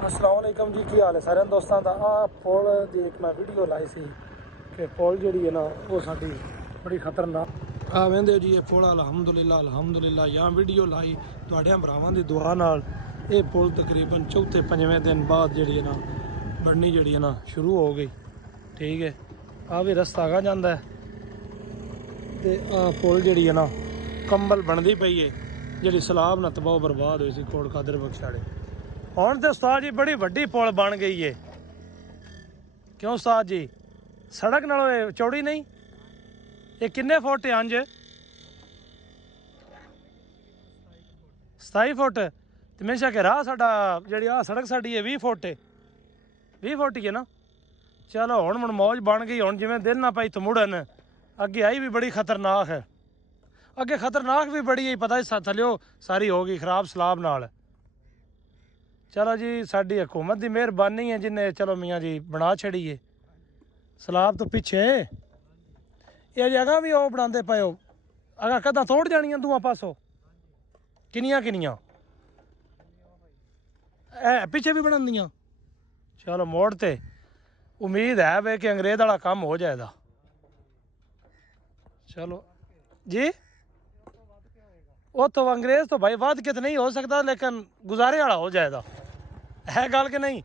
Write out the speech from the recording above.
अस्सलाम वालेकुम जी, की हाल है सारे दोस्तों का। पुल की एक मैं वीडियो लाई सी कि पुल जी है ना वो साड़ी बड़ी खतरनाक वेंदे जी। ये पुल अलहमदुलिल्लाह यहाँ वीडियो लाई तुहाड़े भरावां दी दुआ नाल। ये पुल तकरीबन चौथे पंजवें दिन बाद जी है ना बननी जी है ना शुरू हो गई। ठीक है, आ भी रस्ता आगा जाता है तो आ पुल जी है ना कंबल बनती पई है जी सलाब न तबाह बर्बाद हुई सी कोट कादर बख्श वाले। हुण तो उस्ताद जी बड़ी वड्डी पुल बन गई है। क्यों उस्ताद जी, सड़क नालों चौड़ी नहीं? ये किन्ने फुट है? अंज 27 फुट। तो मेरे शक राह साडा जी आ सड़क साडी है 20 फुट है। 20 फुट ही है ना। चलो हुण मौज बन गई। हुण जिवें दिल ना पाई तो मुड़न। अगे आई भी बड़ी खतरनाक है, अगे खतरनाक भी बड़ी है, पता है थल्लिओ सारी हो गई खराब सलाब नाल। चलो जी, साडी हुकूमत की मेहरबानी है जिन्हें चलो मियाँ जी बना छड़ी है। सलाब तो पिछे ये जगह भी वो बनाते पे हो, अगर कदा तोड़ जानियां दूआ पासों किनिया किनिया पिछे भी बना दियां। चलो मोड़ ते उम्मीद है वे कि अंग्रेज वाला काम हो जाएगा। चलो जी, वो तो अंग्रेज तो भाई वध के तो नहीं हो सकता, लेकिन गुजारे वाला हो जाएगा। है गल कि नहीं?